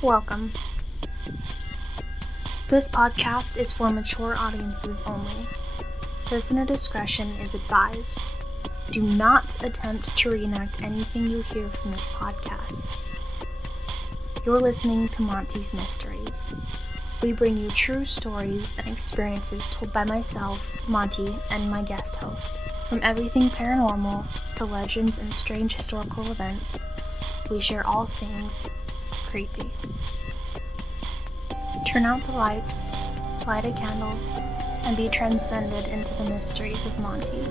Welcome. This podcast is for mature audiences only. Listener discretion is advised. Do not attempt to reenact anything you hear from this podcast. You're listening to Monty's Mysteries. We bring you true stories and experiences told by myself, Monty, and my guest host. From everything paranormal to legends and strange historical events, we share all things creepy. Turn out the lights, light a candle, and be transcended into the mysteries of Monty.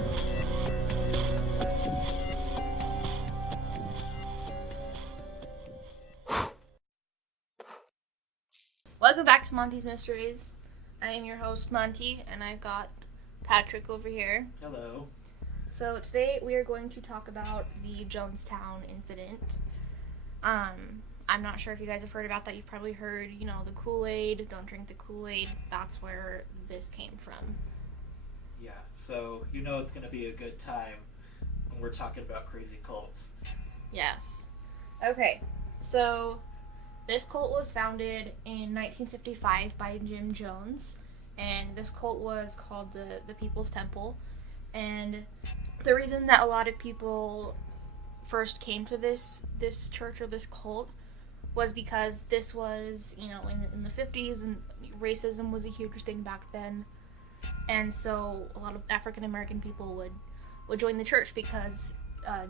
Welcome back to Monty's Mysteries. I am your host, Monty, and I've got Patrick over here. Hello. So today we are going to talk about the Jonestown incident. I'm not sure if you guys have heard about that. You've probably heard, the kool-aide, don't drink the kool-aide. That's where this came from. Yeah, so it's going to be a good time when we're talking about crazy cults. Yes. Okay, so this cult was founded in 1955 by Jim Jones, and this cult was called the People's Temple. And the reason that a lot of people first came to this church or this cult was because this was, in the 50s, and racism was a huge thing back then. And so a lot of African American people would join the church because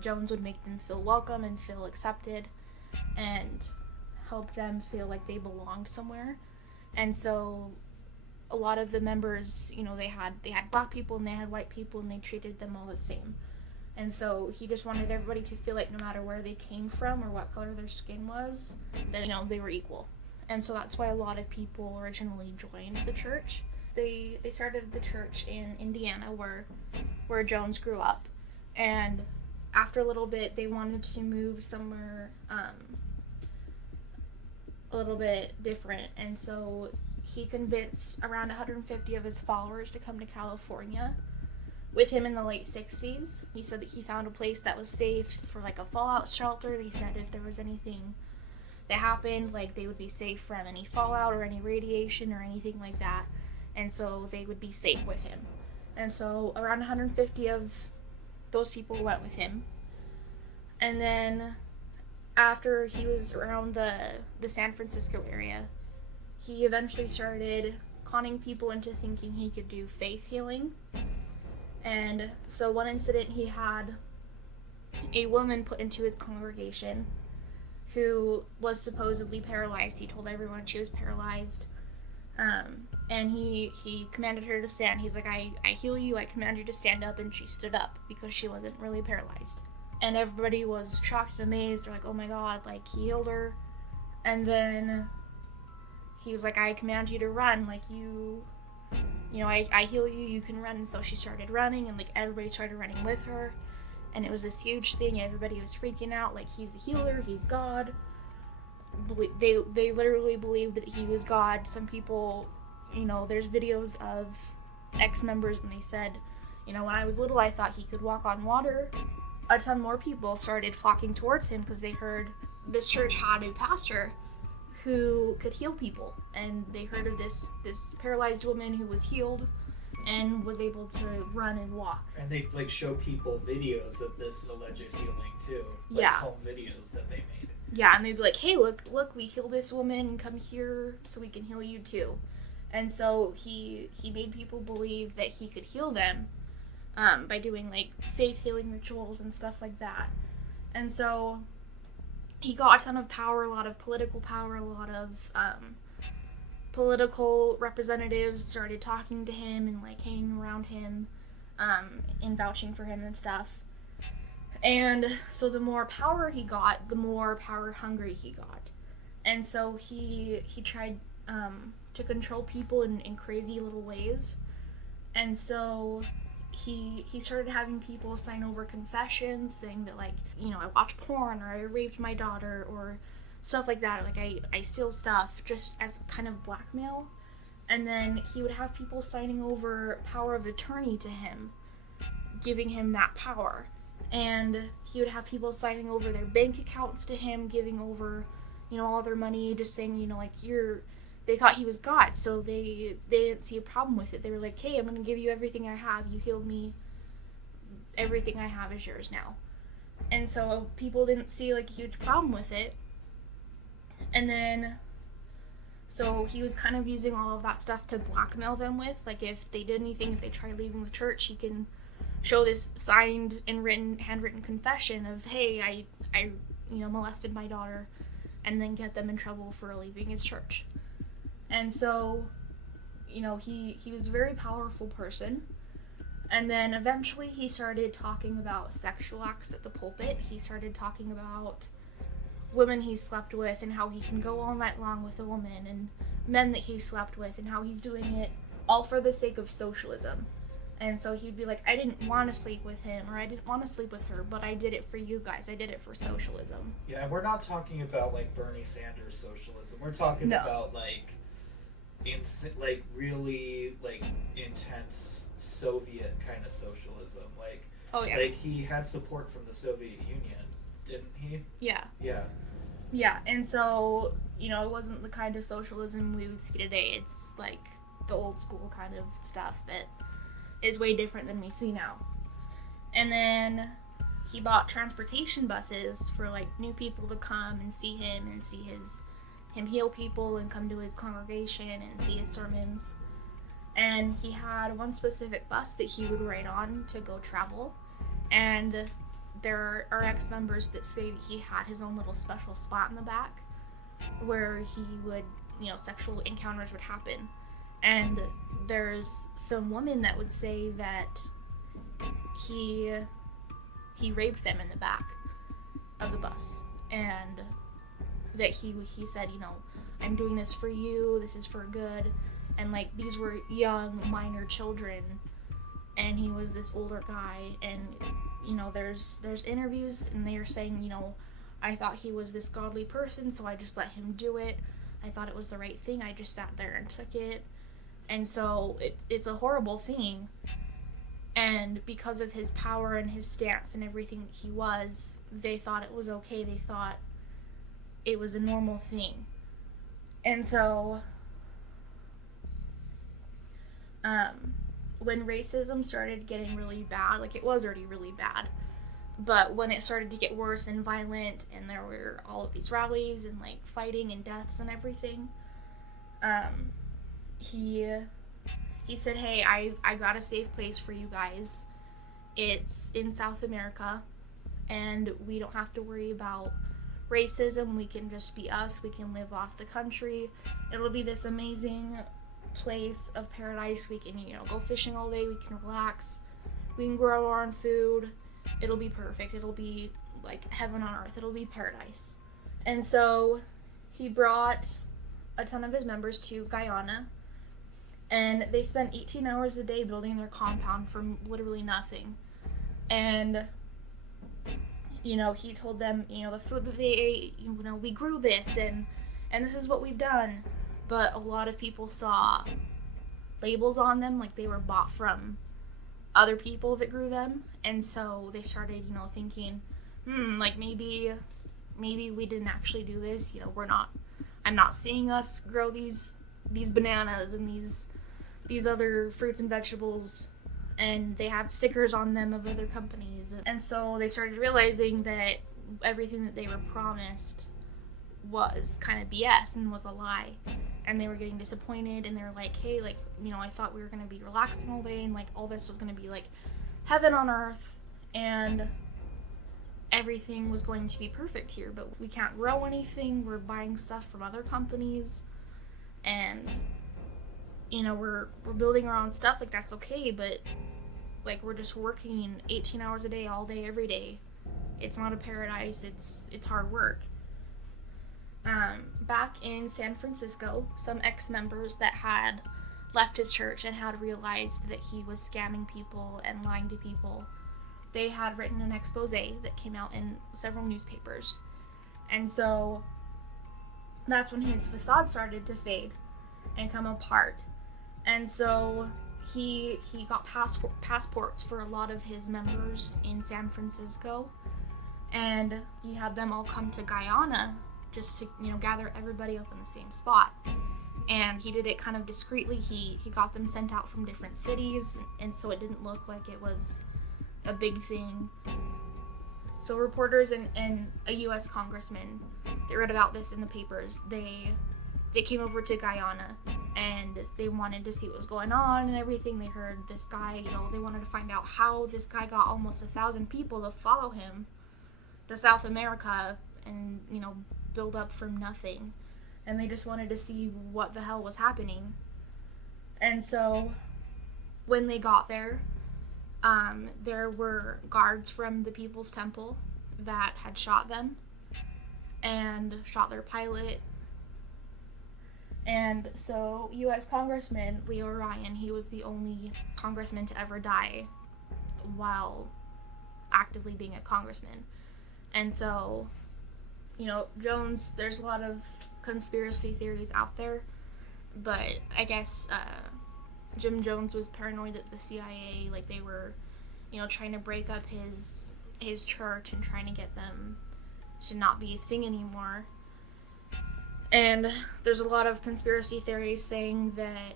Jones would make them feel welcome and feel accepted and help them feel like they belonged somewhere. And so a lot of the members, they had black people and they had white people, and they treated them all the same. And so he just wanted everybody to feel like no matter where they came from or what color their skin was, that, they were equal. And so that's why a lot of people originally joined the church. They started the church in Indiana where Jones grew up. And after a little bit, they wanted to move somewhere a little bit different. And so he convinced around 150 of his followers to come to California with him in the late 60s. He said that he found a place that was safe for like a fallout shelter. He said if there was anything that happened, like they would be safe from any fallout or any radiation or anything like that. And so they would be safe with him. And so around 150 of those people went with him. And then after he was around the San Francisco area, he eventually started conning people into thinking he could do faith healing. And so one incident, he had a woman put into his congregation who was supposedly paralyzed. He told everyone she was paralyzed. And he commanded her to stand. He's like, I heal you, I command you to stand up. And she stood up because she wasn't really paralyzed. And everybody was shocked and amazed. They're like, oh my God, like he healed her. And then he was like, I command you to run, like I heal you, you can run. And so she started running, and like everybody started running with her, and it was this huge thing. Everybody was freaking out, like he's a healer, he's God. They literally believed that he was God. Some people, there's videos of ex-members, and they said, when I was little I thought he could walk on water. A ton more people started flocking towards him because they heard this church had a pastor who could heal people, and they heard of this paralyzed woman who was healed and was able to run and walk. And they show people videos of this alleged healing too. Home videos that they made. Yeah, and they'd be like, hey, look, we healed this woman, come here so we can heal you too. And so he made people believe that he could heal them by doing faith healing rituals and stuff like that. And so he got a ton of power, a lot of political power, a lot of political representatives started talking to him and hanging around him and vouching for him and stuff. And so the more power he got, the more power hungry he got. And so he tried to control people in crazy little ways. And so he started having people sign over confessions saying that I watch porn, or I raped my daughter, or stuff like that, or I steal stuff, just as kind of blackmail. And then he would have people signing over power of attorney to him, giving him that power. And he would have people signing over their bank accounts to him, giving over all their money, just saying, like, they thought he was God, so they didn't see a problem with it. They were like, hey, I'm going to give you everything I have. You healed me. Everything I have is yours now. And so people didn't see, like, a huge problem with it. And then, so he was kind of using all of that stuff to blackmail them with. Like, if they did anything, if they tried leaving the church, he can show this signed and handwritten confession of, hey, I molested my daughter, and then get them in trouble for leaving his church. And so, he was a very powerful person. And then eventually he started talking about sexual acts at the pulpit. He started talking about women he slept with and how he can go all night long with a woman, and men that he slept with, and how he's doing it all for the sake of socialism. And so he'd be like, I didn't want to sleep with him, or I didn't want to sleep with her, but I did it for you guys. I did it for socialism. Yeah, and we're not talking about, like, Bernie Sanders socialism. We're talking about, like, really, like, intense Soviet kind of socialism. Like, oh, yeah. Like, he had support from the Soviet Union, didn't he? Yeah. Yeah. Yeah, and so, it wasn't the kind of socialism we would see today. It's, like, the old school kind of stuff that is way different than we see now. And then he bought transportation buses for, like, new people to come and see him and see him heal people and come to his congregation and see his sermons. And he had one specific bus that he would ride on to go travel. And there are ex-members that say that he had his own little special spot in the back where he would, sexual encounters would happen. And there's some women that would say that he raped them in the back of the bus, and that he said, I'm doing this for you, this is for good, and, like, these were young minor children, and he was this older guy, and there's interviews, and they are saying, I thought he was this godly person, so I just let him do it. I thought it was the right thing. I just sat there and took it. And so it's a horrible thing. And because of his power and his stance and everything that he was, they thought it was okay. They thought it was a normal thing. And so when racism started getting really bad, like, it was already really bad, but when it started to get worse and violent, and there were all of these rallies and, like, fighting and deaths and everything, he said, hey, I got a safe place for you guys. It's in South America, and we don't have to worry about racism. We can just be us. We can live off the country. It'll be this amazing place of paradise. We can, go fishing all day. We can relax. We can grow our own food. It'll be perfect. It'll be like heaven on earth. It'll be paradise. And so he brought a ton of his members to Guyana, and they spent 18 hours a day building their compound for literally nothing. And, he told them, the food that they ate, we grew this, and this is what we've done. But a lot of people saw labels on them, like they were bought from other people that grew them. And so they started, thinking, like, maybe we didn't actually do this. I'm not seeing us grow these bananas and these other fruits and vegetables, and they have stickers on them of other companies. And so they started realizing that everything that they were promised was kind of BS and was a lie. And they were getting disappointed, and they were like, hey, like, I thought we were going to be relaxing all day, and, like, all this was going to be, like, heaven on earth, and everything was going to be perfect here, but we can't grow anything. We're buying stuff from other companies, and, we're building our own stuff. Like, that's okay, but, like, we're just working 18 hours a day, all day, every day. It's not a paradise. It's hard work. Back in San Francisco, some ex-members that had left his church and had realized that he was scamming people and lying to people, they had written an expose that came out in several newspapers. And so that's when his facade started to fade and come apart. And so he got passports for a lot of his members in San Francisco, and he had them all come to Guyana just to, gather everybody up in the same spot. And he did it kind of discreetly. He got them sent out from different cities, and so it didn't look like it was a big thing. So reporters and a U.S. congressman, they read about this in the papers. They came over to Guyana, and they wanted to see what was going on and everything. They heard this guy, they wanted to find out how this guy got almost 1,000 people to follow him to South America and, build up from nothing. And they just wanted to see what the hell was happening. And so when they got there, there were guards from the People's Temple that had shot them and shot their pilot. And so U.S. Congressman Leo Ryan, he was the only congressman to ever die while actively being a congressman. And so, Jones, there's a lot of conspiracy theories out there, but I guess Jim Jones was paranoid that the CIA, they were, trying to break up his church and trying to get them to not be a thing anymore. And there's a lot of conspiracy theories saying that,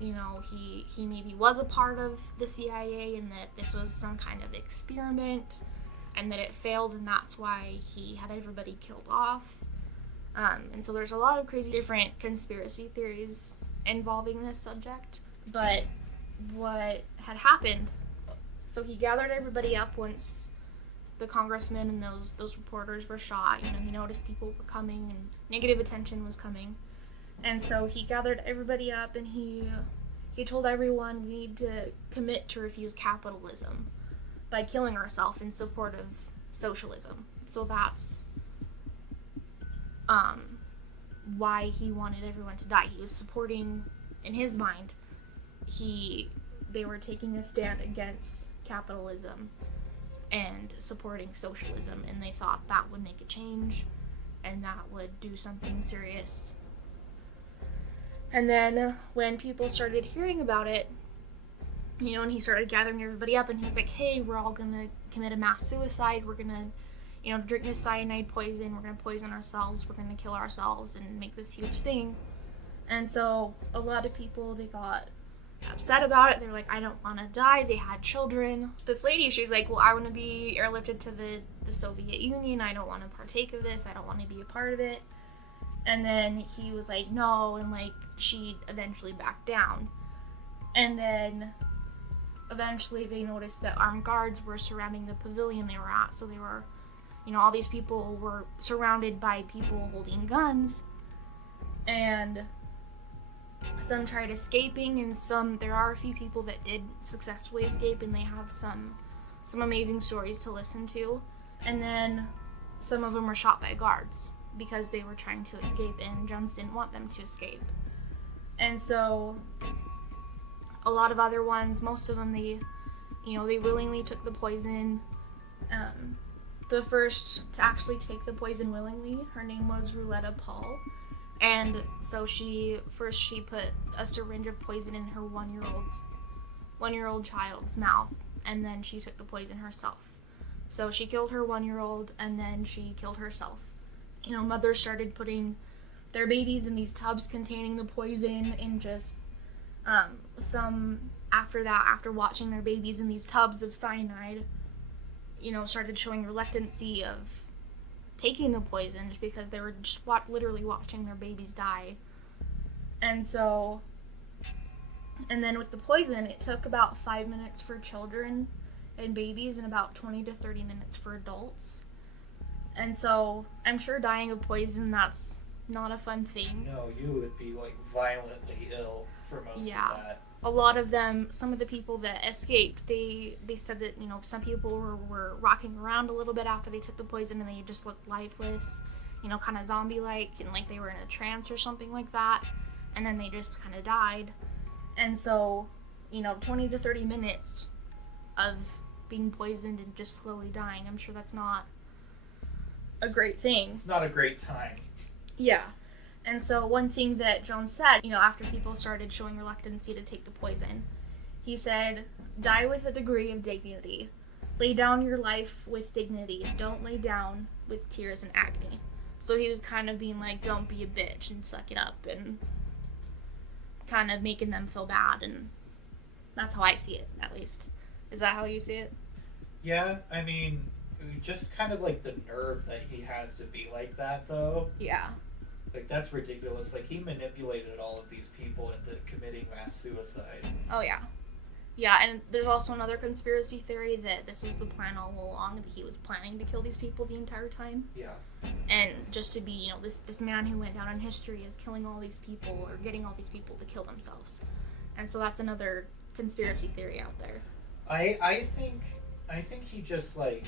he maybe was a part of the CIA and that this was some kind of experiment and that it failed and that's why he had everybody killed off. And so there's a lot of crazy different conspiracy theories involving this subject. But what had happened, so he gathered everybody up once the congressman and those reporters were shot. He noticed people were coming and negative attention was coming. And so he gathered everybody up and he told everyone we need to commit to refuse capitalism by killing ourselves in support of socialism. So that's why he wanted everyone to die. He was supporting, in his mind, they were taking a stand against capitalism and supporting socialism, and they thought that would make a change and that would do something serious. And then when people started hearing about it, and he started gathering everybody up and he was like, hey, we're all gonna commit a mass suicide, we're gonna drink this cyanide poison, we're gonna poison ourselves, we're gonna kill ourselves and make this huge thing. And so a lot of people, they got upset about it. They're like, I don't want to die. They had children. This lady, she's like, well, I want to be airlifted to the Soviet Union. I don't want to partake of this. I don't want to be a part of it. And then he was like, no, and she eventually backed down. And then eventually they noticed that armed guards were surrounding the pavilion they were at. So they were, all these people were surrounded by people holding guns. And some tried escaping, and there are a few people that did successfully escape, and they have some amazing stories to listen to. And then some of them were shot by guards because they were trying to escape, and Jones didn't want them to escape. And so a lot of other ones, most of them, they willingly took the poison. The first to actually take the poison willingly, her name was Rouletta Paul. And so she put a syringe of poison in her one-year-old child's mouth, and then she took the poison herself. So she killed her 1-year-old, and then she killed herself. Mothers started putting their babies in these tubs containing the poison, and just some after watching their babies in these tubs of cyanide, started showing reluctancy of taking the poison because they were just literally watching their babies die. And then with the poison, it took about 5 minutes for children and babies and about 20 to 30 minutes for adults. And so I'm sure dying of poison, that's not a fun thing. No, you would be violently ill for most of that. A lot of them, some of the people that escaped, they said that, some people were rocking around a little bit after they took the poison and they just looked lifeless, kind of zombie-like, and they were in a trance or something like that, and then they just kind of died. And so, 20 to 30 minutes of being poisoned and just slowly dying, I'm sure that's not a great thing. It's not a great time. Yeah. And so one thing that Jones said, after people started showing reluctancy to take the poison, he said, die with a degree of dignity. Lay down your life with dignity. Don't lay down with tears and agony. So he was kind of being like, don't be a bitch and suck it up, and kind of making them feel bad, and that's how I see it, at least. Is that how you see it? Yeah, I mean, just kind of like the nerve that he has to be like that, though. Yeah. Like, that's ridiculous. Like, he manipulated all of these people into committing mass suicide. Oh, yeah. Yeah, and there's also another conspiracy theory that this was the plan all along, that he was planning to kill these people the entire time. Yeah. And just to be, you know, this man who went down in history as killing all these people, or getting all these people to kill themselves. And so that's another conspiracy theory out there. I think he just, like,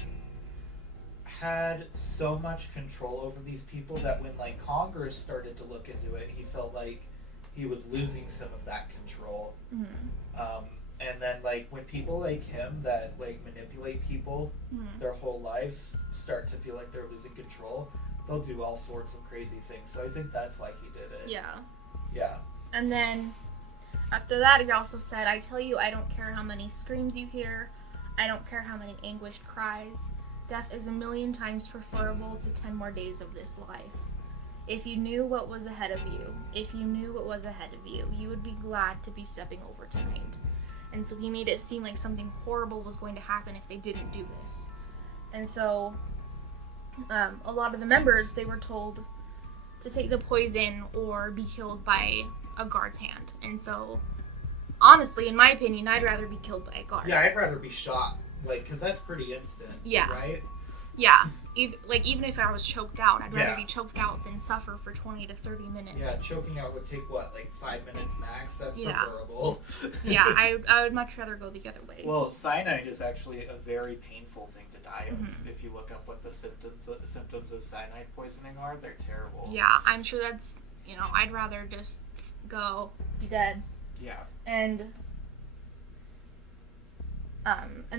had so much control over these people that when, like, Congress started to look into it, he felt like he was losing some of that control. Mm-hmm. And then, like, when people like him that, like, manipulate people their whole lives start to feel like they're losing control, they'll do all sorts of crazy things. So I think that's why he did it. Yeah. Yeah. And then, after that, he also said, I tell you, I don't care how many screams you hear. I don't care how many anguished cries. Death is 1,000,000 times preferable to 10 more days of this life. If you knew what was ahead of you, you would be glad to be stepping over tonight. And so he made it seem like something horrible was going to happen if they didn't do this. And so a lot of the members, they were told to take the poison or be killed by a guard's hand. And so, honestly, in my opinion, I'd rather be killed by a guard. Yeah, I'd rather be shot. Like, because that's pretty instant. Yeah. Right? Yeah. Even if I was choked out, I'd rather Yeah. be choked out than suffer for 20 to 30 minutes. Yeah, choking out would take, what, like 5 minutes max? That's Yeah. preferable. Yeah, I would much rather go the other way. Well, cyanide is actually a very painful thing to die of. If you look up what the symptoms of cyanide poisoning are, they're terrible. Yeah, I'm sure that's, you know, I'd rather just go, be dead. Yeah. And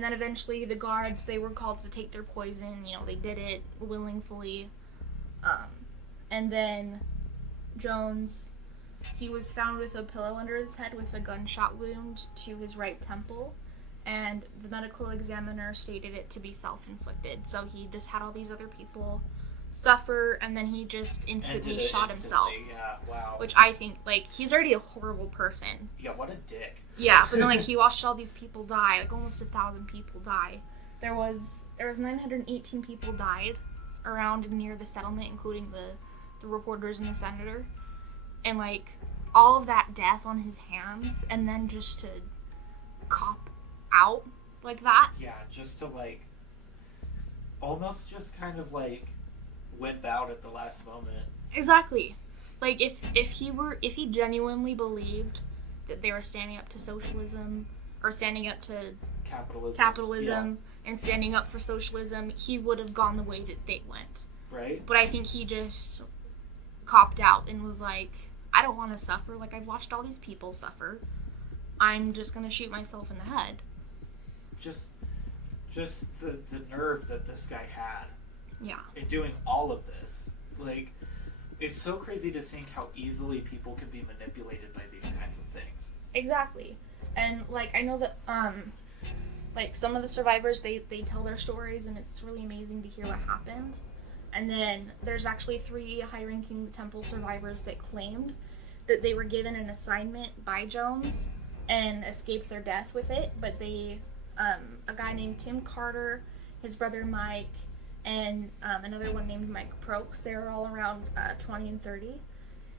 then eventually the guards, they were called to take their poison. You know, they did it willingly. And then Jones, he was found with a pillow under his head with a gunshot wound to his right temple. And the medical examiner stated it to be self-inflicted. So he just had all these other people suffer, and then he just instantly shot himself. Yeah, wow. Which I think, like, he's already a horrible person. Yeah, what a dick. Yeah, but then, like, he watched all these people die. Like, almost 1,000 people die. There was 918 people died around and near the settlement, including the reporters and the senator. And, like, all of that death on his hands, and then just to cop out like that. Yeah, just to, like, almost just kind of, like, wimp out at the last moment. Exactly. Like, if he genuinely believed that they were standing up to socialism, or standing up to capitalism yeah. and standing up for socialism, he would have gone the way that they went. Right. But I think he just copped out and was like, I don't want to suffer. Like, I've watched all these people suffer. I'm just going to shoot myself in the head. Just the nerve that this guy had. Yeah. In doing all of this. Like, it's so crazy to think how easily people can be manipulated by these kinds of things. Exactly. And, like, I know that, like, some of the survivors, they tell their stories, and it's really amazing to hear what happened. And then there's actually 3 high-ranking temple survivors that claimed that they were given an assignment by Jones and escaped their death with it, but they, a guy named Tim Carter, his brother Mike, and another one named Mike Prokes, they were all around 20 and 30.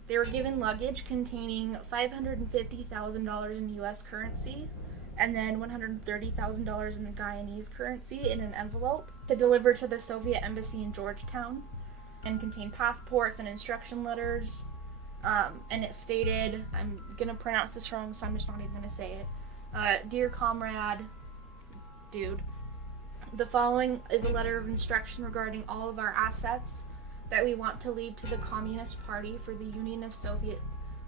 They were given luggage containing $550,000 in U.S. currency and then $130,000 in Guyanese currency in an envelope to deliver to the Soviet embassy in Georgetown, and contained passports and instruction letters. And it stated, I'm going to pronounce this wrong, so I'm just not even going to say it. Dear comrade, dude, the following is a letter of instruction regarding all of our assets that we want to leave to the Communist Party for the Union of Soviet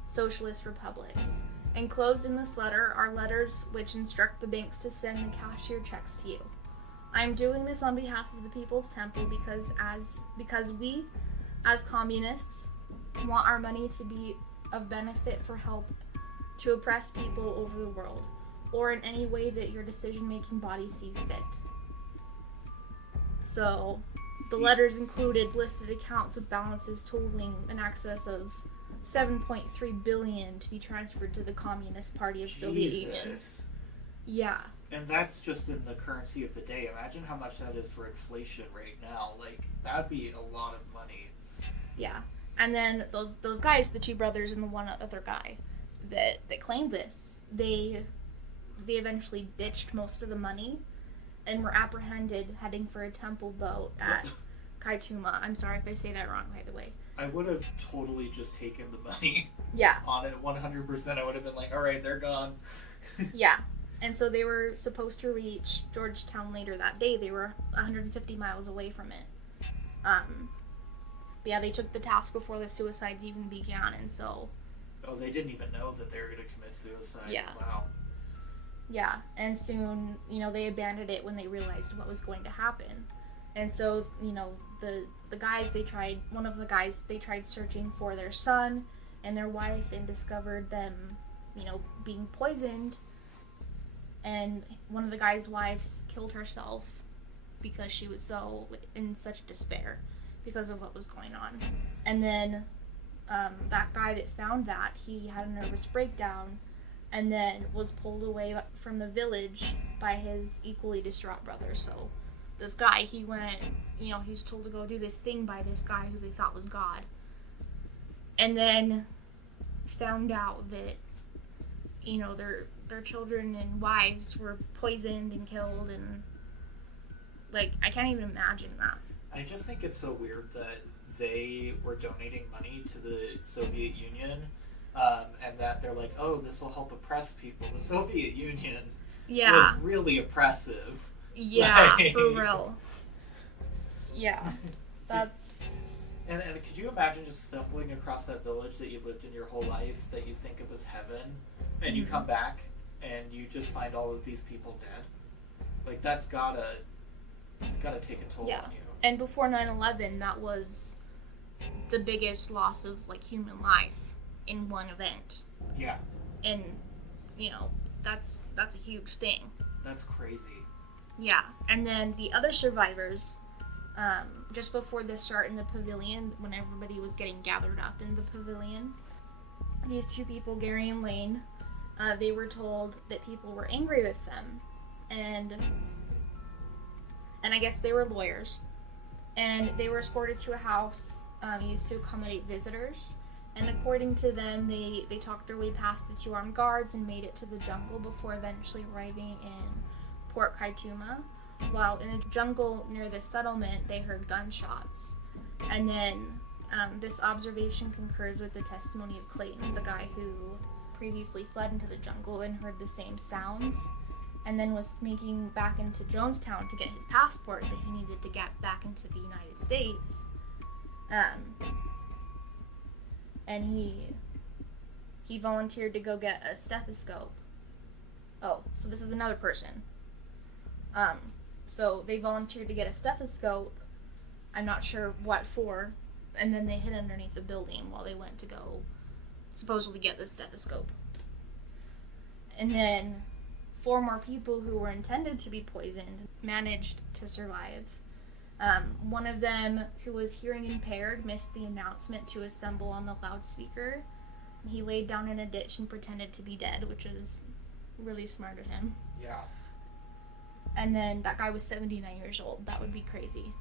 Socialist Republics. Enclosed in this letter are letters which instruct the banks to send the cashier checks to you. I am doing this on behalf of the People's Temple because we, as communists, want our money to be of benefit for help to oppressed people over the world, or in any way that your decision-making body sees fit. So, the letters included listed accounts with balances totaling in excess of 7.3 billion to be transferred to the Communist Party of Soviet Union. Yeah. And that's just in the currency of the day. Imagine how much that is for inflation right now. Like, that'd be a lot of money. Yeah. And then those guys, the two brothers and the one other guy that claimed this, they eventually ditched most of the money and were apprehended heading for a temple vote at Kaituma. I'm sorry if I say that wrong, by the way. I would have totally just taken the money. Yeah. On it 100%. I would have been like, all right, they're gone. Yeah. And so they were supposed to reach Georgetown later that day. They were 150 miles away from it. But yeah, they took the task before the suicides even began, and so... Oh, they didn't even know that they were going to commit suicide. Yeah. Wow. Yeah, and soon, they abandoned it when they realized what was going to happen. And so, the guys, one of the guys, they tried searching for their son and their wife and discovered them, being poisoned. And one of the guy's wives killed herself because she was in such despair because of what was going on. And then that guy that found that, he had a nervous breakdown and then was pulled away from the village by his equally distraught brother. So this guy, he went, he was told to go do this thing by this guy who they thought was God. And then found out that, their children and wives were poisoned and killed, and, I can't even imagine that. I just think it's so weird that they were donating money to the Soviet Union, and that they're like, oh, this will help oppress people. The Soviet Union was really oppressive. Yeah, for real. Yeah, that's... And could you imagine just stumbling across that village that you've lived in your whole life, that you think of as heaven, and you come back and you just find all of these people dead? That's gotta take a toll on you. And before 9/11, that was the biggest loss of human life in one event. Yeah. And that's a huge thing. That's crazy. Yeah. And then the other survivors, just before the start in the pavilion, when everybody was getting gathered up in the pavilion, these two people, Gary and Lane, they were told that people were angry with them, and I guess they were lawyers, and they were escorted to a house used to accommodate visitors, and according to them, they talked their way past the two armed guards and made it to the jungle before eventually arriving in Port Kaituma. While in the jungle near the settlement, they heard gunshots. And then this observation concurs with the testimony of Clayton, the guy who previously fled into the jungle and heard the same sounds, and then was making back into Jonestown to get his passport that he needed to get back into the United States. And he volunteered to go get a stethoscope. Oh, so this is another person. So they volunteered to get a stethoscope. I'm not sure what for. And then they hid underneath the building while they went to go supposedly get the stethoscope. And then 4 more people who were intended to be poisoned managed to survive. One of them, who was hearing impaired, missed the announcement to assemble on the loudspeaker. He laid down in a ditch and pretended to be dead, which is really smart of him. Yeah. And then that guy was 79 years old. That would be crazy.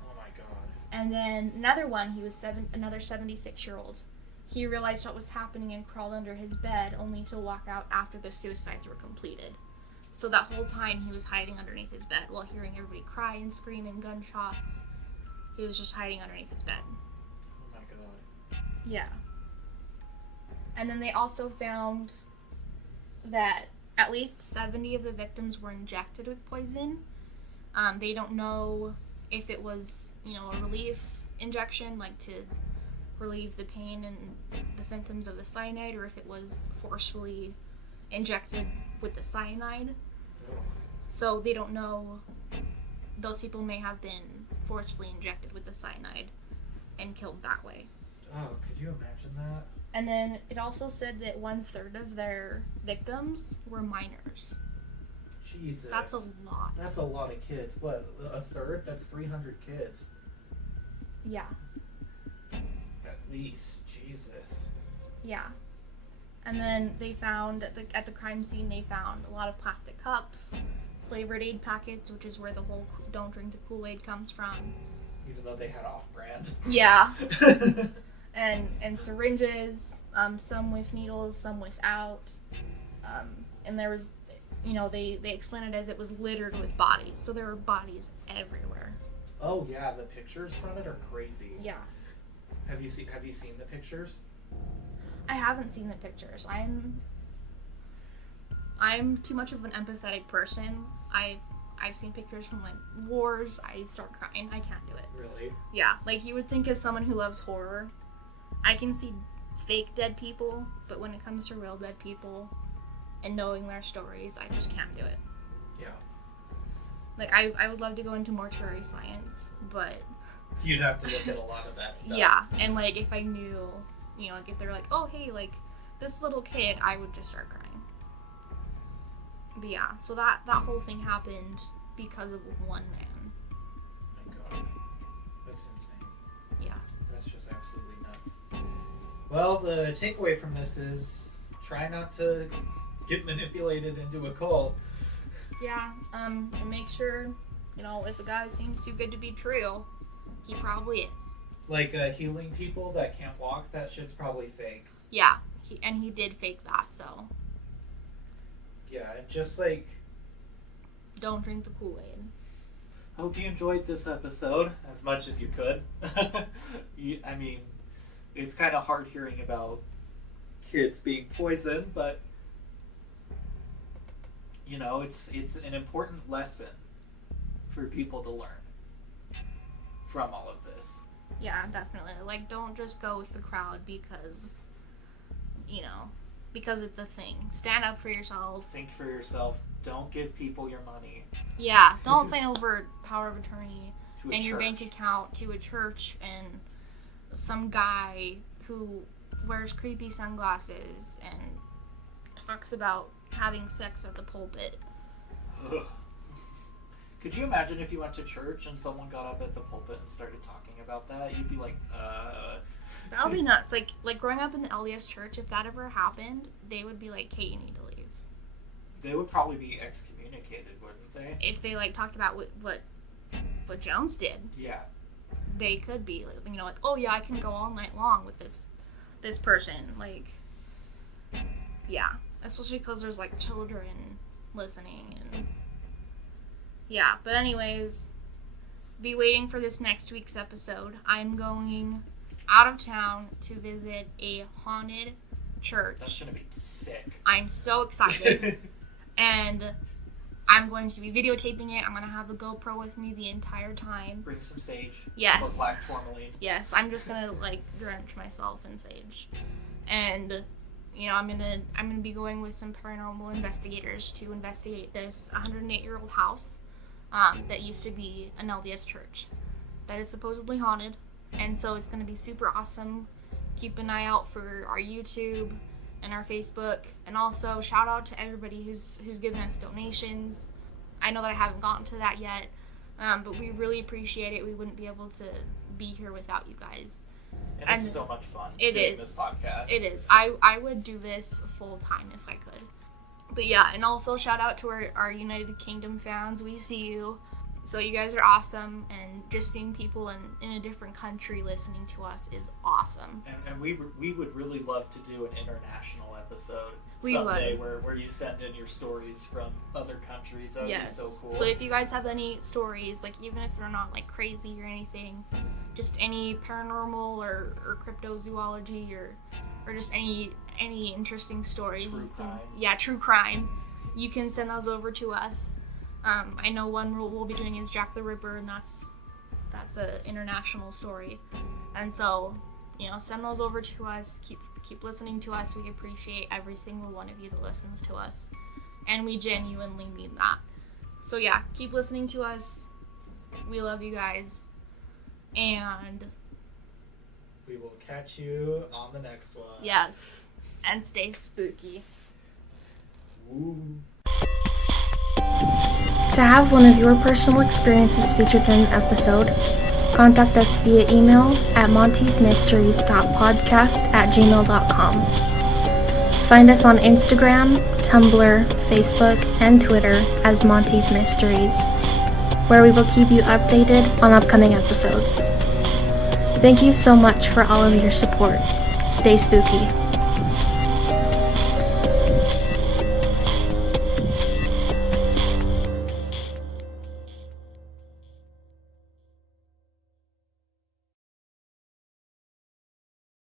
Oh my god. And then another one, he was another 76-year-old. He realized what was happening and crawled under his bed, only to walk out after the suicides were completed. So that whole time he was hiding underneath his bed while hearing everybody cry and scream and gunshots. He was just hiding underneath his bed. Oh my god. Yeah. And then they also found that at least 70 of the victims were injected with poison. They don't know if it was, a relief injection, to relieve the pain and the symptoms of the cyanide, or if it was forcefully injected with the cyanide. So they don't know. Those people may have been forcefully injected with the cyanide and killed that way. Oh, could you imagine that? And then it also said that 1/3 of their victims were minors. Jesus. That's a lot. That's a lot of kids. What, a third? That's 300 kids. Yeah. At least. Jesus. Yeah. And then they found, at the crime scene, they found a lot of plastic cups, flavored aid packets, which is where the whole don't drink the Kool-Aid comes from. Even though they had off-brand. Yeah. and syringes, some with needles, some without. And there was, they explained it as it was littered with bodies. So there were bodies everywhere. Oh yeah, the pictures from it are crazy. Yeah. Have you seen the pictures? I haven't seen the pictures. I'm too much of an empathetic person. I've seen pictures from like wars. I start crying. I can't do it. Really? Yeah, like you would think as someone who loves horror, I can see fake dead people, but when it comes to real dead people and knowing their stories, I just can't do it. Yeah. Like I would love to go into mortuary science, but you'd have to look at a lot of that stuff. Yeah, and like if I knew, like if they're like, oh hey, like this little kid, I would just start crying. But yeah, so that whole thing happened because of one man. Oh my god. That's insane. Yeah. That's just absolutely nuts. Well, the takeaway from this is try not to get manipulated into a cult. Yeah, and make sure, if a guy seems too good to be true, he probably is. Like healing people that can't walk, that shit's probably fake. Yeah, he did fake that, so. Yeah, and just like... Don't drink the Kool-Aid. Hope you enjoyed this episode as much as you could. I mean, it's kind of hard hearing about kids being poisoned, but it's an important lesson for people to learn from all of this. Yeah, definitely. Like, don't just go with the crowd because it's a thing. Stand up for yourself. Think for yourself. Don't give people your money. Yeah, don't sign over power of attorney and your bank church. account to a church and some guy who wears creepy sunglasses and talks about having sex at the pulpit. Ugh. Could you imagine if you went to church and someone got up at the pulpit and started talking about that? You'd be like, That would be nuts. Like growing up in the LDS church, if that ever happened, they would be like, "Hey, you need to leave." They would probably be excommunicated, wouldn't they? If they talked about what Jones did. Yeah. They could be like, "Oh yeah, I can go all night long with this person." Like, yeah, especially because there's children listening and yeah. But anyways, be waiting for this next week's episode. I'm going out of town to visit a haunted church. That's gonna be sick. I'm so excited. And I'm going to be videotaping it. I'm going to have a GoPro with me the entire time. Bring some sage. Yes. Or black tourmaline. Yes, I'm just going to drench myself in sage. And I'm going to be going with some paranormal investigators to investigate this 108-year-old house that used to be an LDS church that is supposedly haunted. And so it's going to be super awesome. Keep an eye out for our YouTube and our Facebook, and also shout out to everybody who's given us donations. I know that I haven't gotten to that yet, but we really appreciate it. We wouldn't be able to be here without you guys. And it's so much fun. It doing is. This podcast. It is. I would do this full time if I could. But yeah, and also shout out to our United Kingdom fans. We see you. So you guys are awesome, and just seeing people in a different country listening to us is awesome. And we would really love to do an international episode someday where you send in your stories from other countries. That would be so cool. So if you guys have any stories, even if they're not crazy or anything, just any paranormal or cryptozoology or just any interesting stories, true crime, you can send those over to us. I know one we'll be doing is Jack the Ripper, and that's an international story. And so, send those over to us. Keep listening to us. We appreciate every single one of you that listens to us, and we genuinely mean that. So yeah, keep listening to us. We love you guys, and we will catch you on the next one. Yes, and stay spooky. Woo. To have one of your personal experiences featured in an episode, contact us via email at montysmysteries.podcast@gmail.com. Find us on Instagram, Tumblr, Facebook, and Twitter as Monty's Mysteries, where we will keep you updated on upcoming episodes. Thank you so much for all of your support. Stay spooky.